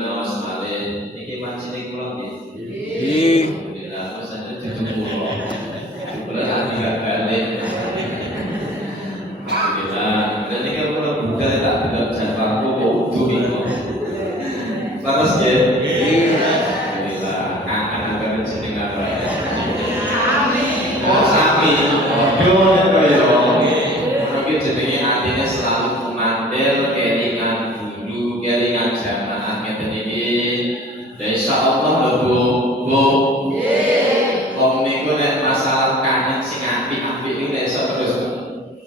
ngawas malih. Niki mancine kula nggih. Nggih. Alhamdulillah terus aja jajan kula. Kula ati gale. Alhamdulillah. Dan niki kula buka tak delok jadwalku kok udu niku. Terus nggih. Alhamdulillah. Kangen akan jenengan wae. Amin. Oh sami. Aduh kaya iki jenenge atine selalu mandel kelingan guru, kelingan jamaah ngeten iki. Insyaallah lho Bu. Om niku nek masalah kangen sing apik-apik iki nek iso terus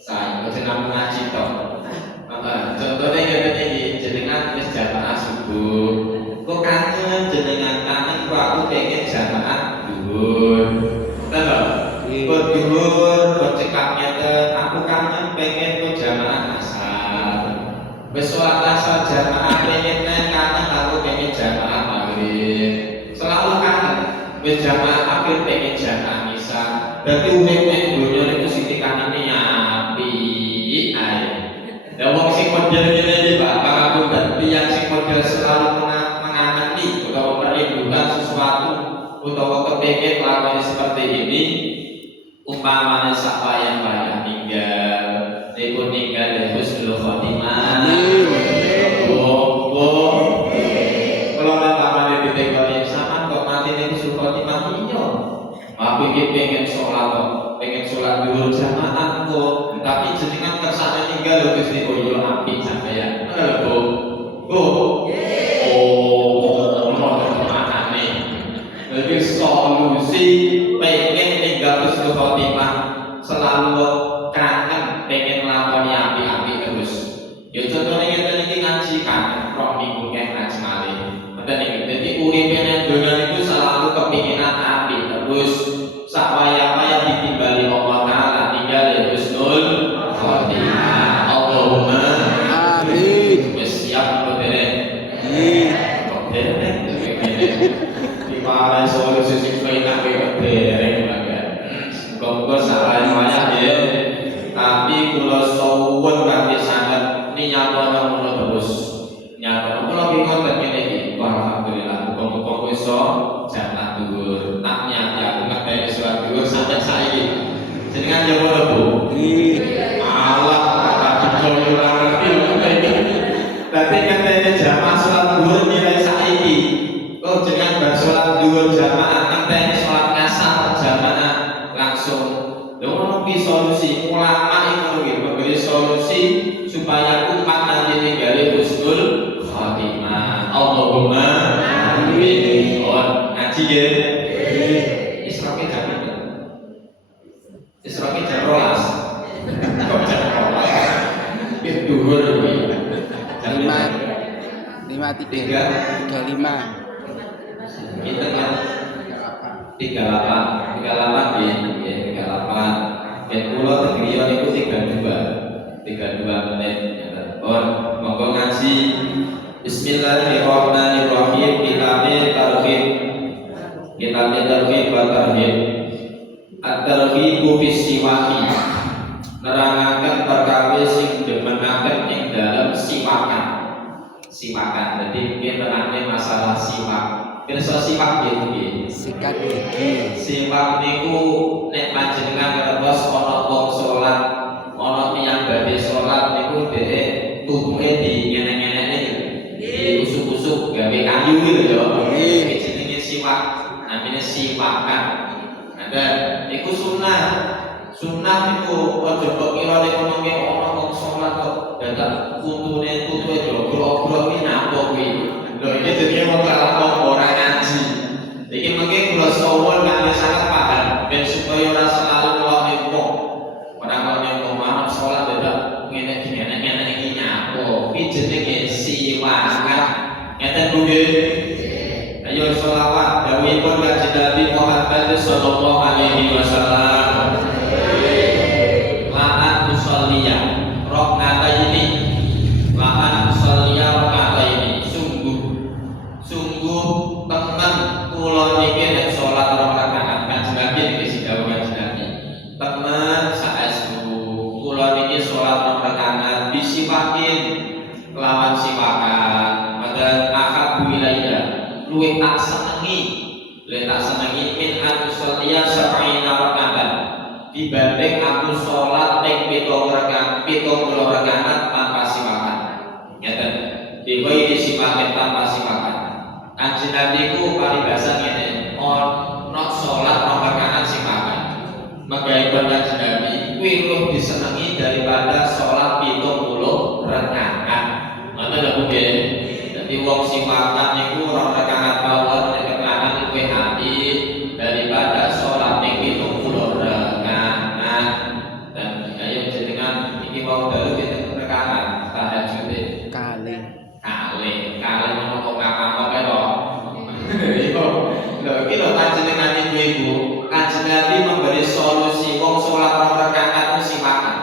saya mesti namung ngaji tok. Contohnya ngeten iki jenengan wis jamaah subuh. Kok kangen jenengan kangen kok aku pengen jamaah dhuwur. Betul. Ikut dhuwur kok cekak ngeten aku kangen pengen kok jamaah asar. Wis sholat asar jamaah pengen kangen aku pengen jamaah maghrib. Selalu kangen. Wis jamaah akhir pengen jamaah isya. Berarti urip nek donya niku sing kanene apik ae. Ya wong sing model ngene iki Pak, pangapunten, tiyang sing model selalu mengangeni utawa merindukan sesuatu utawa kepengin lakoni seperti ini, umpamane sapayang-payang ninggal, niku ninggal ya husnul khotimah. Kalau umpamane ditekoni sampean kok mati niku husnul khotimah iya. Aku iki pengen sholat dulu jamaah kok, tapi jenengan kersane ninggal lho Gusti oh iya apik sampeyan. Ngono lho Bu. Oh, makane. Jadi solusi pengen ninggal husnul khotimah selalu kangen pengen lakoni apik-apik terus. Ya contohnya ngeten iki ngaji kangen rong minggu ngaji malih. Ngoten iki. Dadi uripe nang donya niku selalu kepinginan apik terus. Sapaya-paya ditimbali Allah Ta'ala tinggal husnul khotimah. Allahumma amin. Wis siap kok dereng. Nggih. Kok dereng di para solusi sing enak kok dereng banget. Muga-muga sapaya-paya nggih. Tapi kula suwun kanthi sanget niyapono ngono terus. Nyapono kula ki konten ngene iki. Alhamdulillah muga-muga iso jamaah dhuwur. Tak nyati aku ngekei sholat dhuwur sampai saiki. Jenengan yo ngono Bu. Nggih. Allah tak ora ngerti kok iki. Dadi ngekei jamaah sholat dhuwur nilai saiki. Kok jenengan bar sholat dhuwur jamaah ngekei sholat ngasar jamaah langsung. Lha ngono ki solusi ulama iku nggih memberi solusi supaya umat nanti ninggali husnul khotimah. Allahumma amin. Ngaji nggih. Isroke jam piro? Isroke jam 12. Kok jam 12? Wis dhuwur iki. Jam 5. 35. Kita kan 38 nggih 38. Yen kula tegriya niku 32 menit. Monggo ngaji. Bismillahirrahmanirrahim. Kitab targhib wa tarhib. At-targhibu fis siwaki. Nerangaken perkawis sing demenaken ing dalem siwakan. Dadi nggih nerangke masalah siwak. Pirsa siwak nggih. Sikat gigi. Siwak niku nek panjenengan ngertos ana wong salat, ana tiyang badhe salat niku dhek tubuhe di ngene-ngene diusuk-usuk gawe kayu gitu ya. Iki jenenge siwak. Namanya siwakan. Ada iku sunnah. Sunnah niku aja kok kira nek ono wong salat kok dadak puntune jogro-jogro iki napa kuwi. Lho iki jenenge wong ora ngaji. Iki mengke kula suwun kanthi sangat paham ben supaya ora selalu ngeloni wong. Ora ngeloni wong manut salat dadak ngene iki napa. Iki jenenge siwakan. Ngeten Bu nggih. Ayo sholawat dawuhipun Kanjeng Nabi Muhammad sallallahu alaihi wasallam. La'an usolliya rakaataini. La'an usolliya rakaataini. Sungguh temen kula niki nek salat rakaat Kanjeng Nabi niki sing dawuh Kanjeng Nabi. Temen saestu kula niki salat rakaat disiwakin lawan siwakan. Padahal akad ilayya luwih tak senengi min anusoliya sab'ina raka'atan dibanding aku sholat ping 70 rakaat tanpa siwakan. Ngeten. Dikoi disiwakan tanpa siwakan. Kanjeng Nabi ku paribasan ngene, ono sholat 2 rakaat siwakan. Magaipun Kanjeng Nabi kuwi luwih disenengi daripada sholat 70 rakaat. Ngoten lho Bu nggih. Dadi wong siwakan niku 2 rakaat mawon nek keterangan luwih apik daripada sholat ping 70 rakaat. Dan ayo jenengan iki mau dalu kita rekaman tahajud Kali. kali ngono kok ngapa kae lho. Lho iki lho panjenengan ibu-ibu, Kanjeng Nabi memberi solusi wong sholat 2 rakaat siwakan.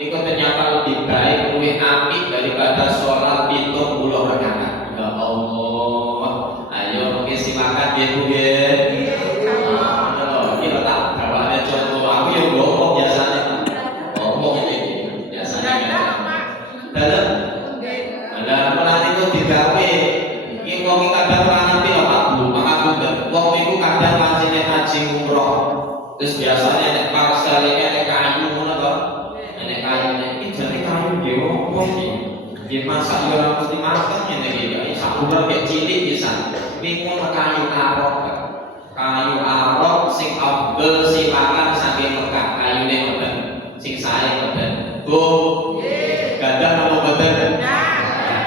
Iku ternyata lebih baik luwih apik daripada sholat 70 rakaat. Ya Allah. Ayo mungkin siwakan nggih Bu nggih. Iki lho tak gawane contoh aku yo ngomong biasane. Ngomong iki biasane. Dalam ada pelan itu digawe. Iki wong kadang ora ngerti lho Pak Bu, pangapunten. Wong niku kadang pancene haji umroh. Terus biasanya nek parsel iki nek kayu ngono to. Nek kayu iki jane kayu nggih opo iki? Nggih masak yo ora mesti masak ngene iki. Sak umroh kek cilik pisan. Kuwi ngono kayu arok. Kayu arok sing abdul siwakan saking Mekah. Kayune ngoten. Sing sae ngoten. Bu. Gadah napa boten?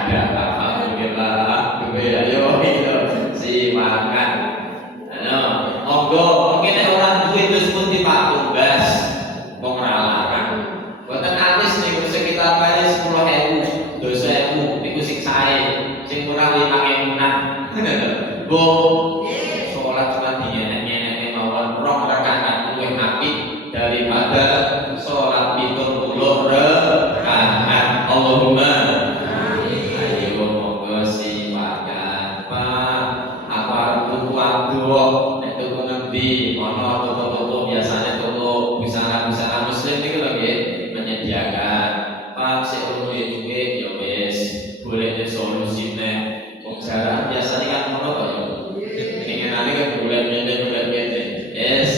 Ya, alhamdulillah. Ayo siwakan. Monggo, mungkin nek ora duwe terus pun dipatumbas. Wong ora larang. Boten artis niku sekitar bae 10.000, 12.000 niku sing sae. Sing murah 5.000-an. Bu, salat cuma dienek-eneke mawon 2 rakaat luwih apik daripada salat 70 rakaat. Allahumma amin. Ayo monggo siwakan Pak. Apa tuku ado nek tuku ngendi ana toko-toko biasanya toko busana-busana muslim niku lho nggih menyediakan. Pak sik duwe ya wis boleh di solusine. Wong jarang biasanya kan ngono kok ya. Inginane kan bulan ngene. Yes.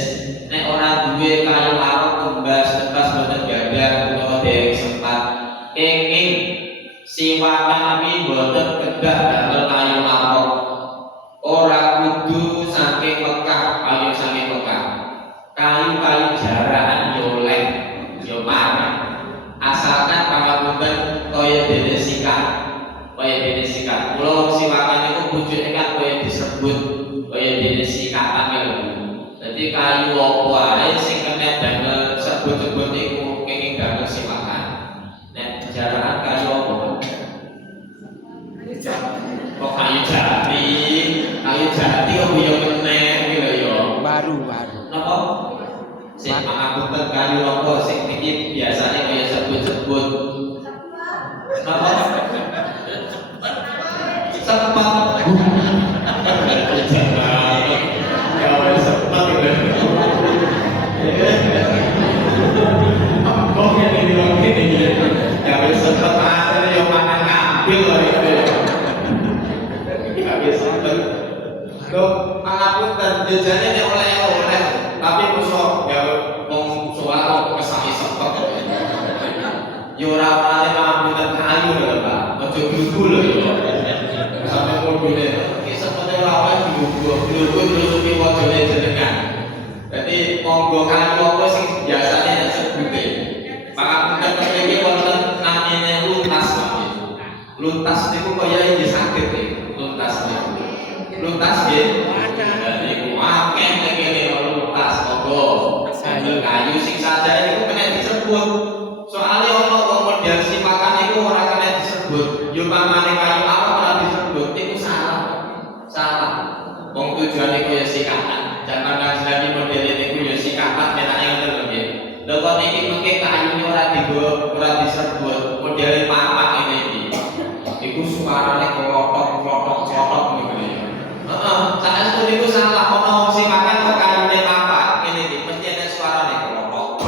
Nek ora duwe kayu arok tembas boten gadah utawa dereng sempat kenging siwakan iki boten kedah damel kayu arok. Ora kudu saking Mekah, kayu saking Mekah. Kayu-kayu jarahan yo oleh, yo marah. Asalkan pangapunten kaya dene sikat. Kula wong siwakan niku pucuke kan kaya disebut kaya dene sikatan ya lho. Dadi kayu apa ae sing kena damel sebut-sebut iku kenging damel siwakan. Nek jarahan kayu apa? Kok kayu jati kok yo meneh iki lho yo. Baru. Napa? Sing pangapunten kayu apa sing iki biasane kaya sebut-sebut. Napa? Sempat. Ya wis sempat iki. Kok ngene iki. Ya wis sempat ae yo mangan ngambil lho iki. Ya wis sempat. Loh, pangapunten jajane nek oleh-oleh, tapi mosok ya wong sholat kok kesaki sepet. Ya ora oleh pangapunten kayu lho, Pak. Aja glugu lho ya. Sampai modune iki sepete ora oleh glugu terus iki wajane jenengan. Dadi monggo kayu apa sing biasane nek sebute. Pangapunten iki wonten namine luntas, Pak. Luntas niku kaya iki sakit iki. Luntas nggih. Dadi ku akeh ngene luntas monggo. Sambil kayu sing sajane niku kena disebut. Soale ono wong model siwakan niku ora kena disebut. Yo pamane kayu apa ora disebut iku salah. Wong tujuane kaya sikatan. Jangan lagi model niku yo sikatan menane ngoten lho nggih. Lha kok niki mengke kayune ora disebut model papak ngene iki. Iku suarane klothok niku. Saestu niku salah ana wong sing makan kok kayune papak ngene iki mesti ana suarane klothok.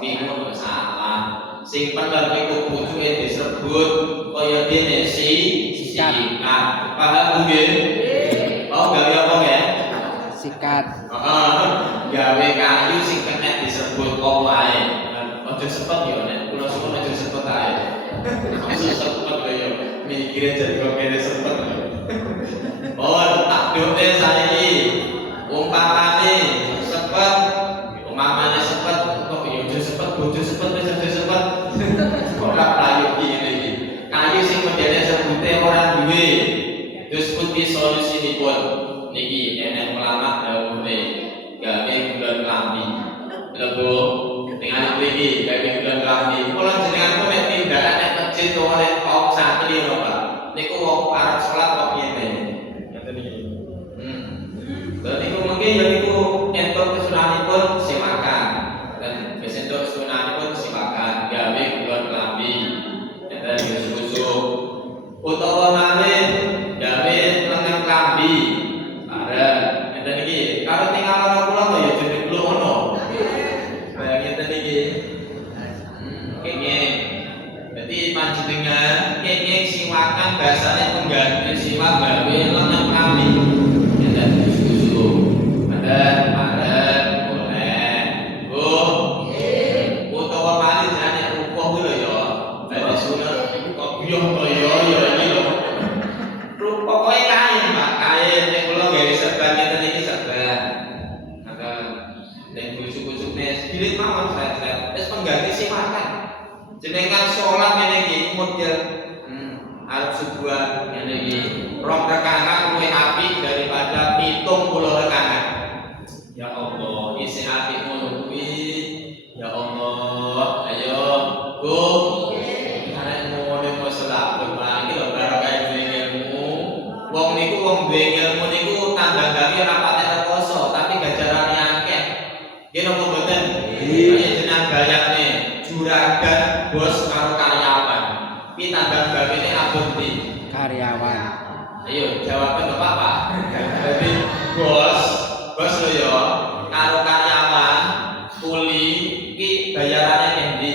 Niku salah. Sing bener niku pucuke disebut kaya dene sikat. Paham nggih? Oh, gawe apa nggih? Sikat. Gawe kayu sing kena disebut apa ae. Aja sepet yo nek kula suwun aja sepet ae. Aja sepet lho yo. Mikire jadi kok kene sepet. Oh, tak dote saiki. Umpamane sepet, umpamane sepet kok yo aja sepet, bojo sepet wis aja sepet. Ora kayu iki. Kayu sing medene sebute ora duwe. Terus putih solusinipun niki enek ulama dawuhe gawe bulan klambi. Lego dengan iki gawe bulan klambi. Kula jenengan kok nek tindakan nek masjid to nek kaum santri lho Pak. Niku wong arep salat kok ngene. Ngoten iki. Dan niku mungkin ya niku entuk kesunanipun silakan. Dan wis entuk kesunanipun silakan gawe bulan klambi. Dan susuk utawa malih gawe lengan klambi. Ada enten iki karo tinggalan kula to ya jeneng kula ngono. Bayang enten iki. Kenging. Dadi panjenengan kenging siwakan bahasane pengganti siwak gawe lengan klambi. Enten susuk. Ada boleh. Utawa malih jane rukuh kuwi lho ya. Dadi sunat kok biyong to ya iki lho. Pokoknya kain Pak, kain yang kula gawe serban ngeten iki serban. Maka nek busuk-busukne jilid mawon saya. Wis pengganti siwakan. Jenengan salat ngene iki model arep subuhan ngene iki. 2 rakaat luwih apik daripada 70 rakaat. Ya Allah, isi apik ngono kuwi. Ya Allah, ayo Bu. Arek ngono kok selaput lagi lho barokah ilmu. Wong niku wong duwe ilmu niku tambah gawe ora patek rekoso, tapi gajarane akeh. Nggih napa mboten? Kaya jeneng bayane juragan bos karo karyawan. Ki tambah gawene abot ndi? Karyawan. Ayo jawaban Bapak Pak. Jadi bos lho ya karo karyawan kuli ki bayarane endi?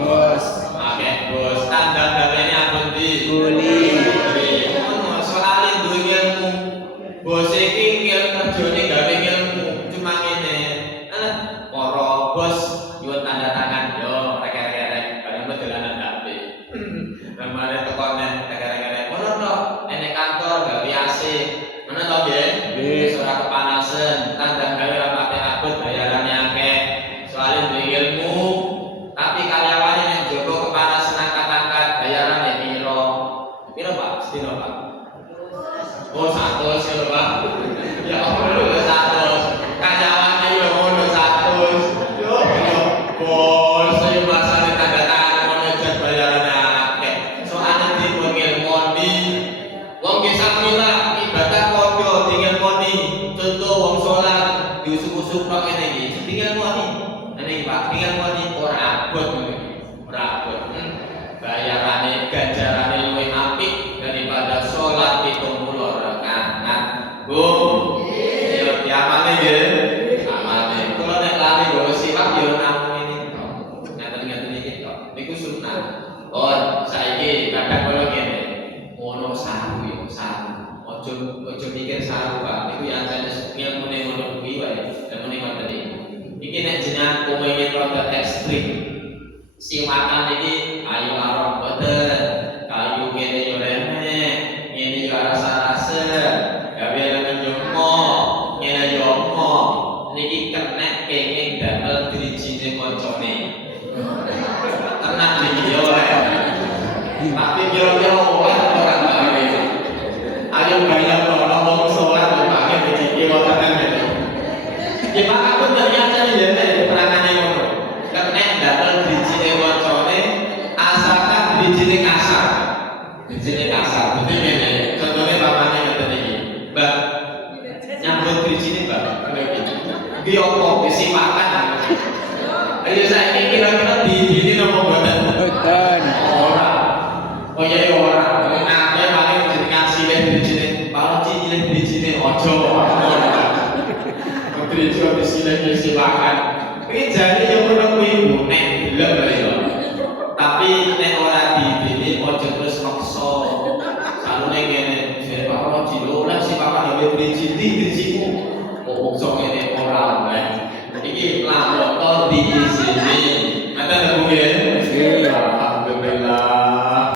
Bos. Oke, bos tambah gawene abot ndi? Kuli. Soalnya duwe ilmu, bos iki kerjane gawe ilmu, cuma ngene. Para bos nyuwun tanda tangan yo rek-rek bareng dolanan HP. Ramane tekone rek-rek. Ngono to, enek kantor gawe AC. Ngono to nggih? Wis ora kepanasan, tanda gawe ora pakai abot bayarane akeh. Soalnya duwe ilmu, tapi karyawane nek jogo kepanasan angkat-angkat bayarane piro? Piro Pak? Sedina Pak? Oh 100 ya Pak. Ya Allah 100. Karyawane yo ngono 100. Yo bos saya masane tanda tangan ngono jan bayarane akeh. Soale dipun ngilmoni. Wong ki sakmila ibadah padha ngilmoni. Contoh wong salat diusuk-usuk kok ngene iki. Ngilmoni. Ngene iki Pak, ngilmoni ora abot ngono. Ora abot. Bayarane ganjarane luwih apik daripada salat 70 rakaat. Bu. Yo diamane nggih. Amane. Kula nek lali go siwak yo namung ini. Ngaten-ngaten iki tok. Niku sunah. Oh, saiki kadang kula ngene. Ono saru yo saru. Ojo mikir saru Pak. Niku ya jane ngilmune ngono kuwi wae. Ngilmune ngoten iki. Iki nek jenengan kepengin rada ekstrim. Siwakan iki ayo arep boten. Kayu ngene yo remeh. Ngene yo rasa-rasa. Gawe lengan yo mo. Ngene yo mo. Niki kena kenging damel drijine kancane. Tenang iki yo ora. Tapi kira-kira ora gawe. Ayo bayar ono wong salat kok pakai iki wonten ngene. Ya Pak aku ternyata ya perangane ngono. Kena damel drijine kancane asalkan drijine kasar. Drijine kasar. Betul ngene. Contohnya bapaknya ngeten iki. Mbak nyambut drijine Mbak. Iki opo disimakan. Ayo saiki kira-kira di napa mboten? Boten. Ora. Oh iya ya ora. Nah, ya paling jenengan silih drijine. Kalau cilik drijine ojo. Drijine disilih silakan. Iki jane yo ngono kuwi nek delok lho ya. Tapi nek ora didini ojo terus maksa. Salune ngene, jare Pak driji-drijimu. Kok sok ngene ora wae. Iki lapor to divisi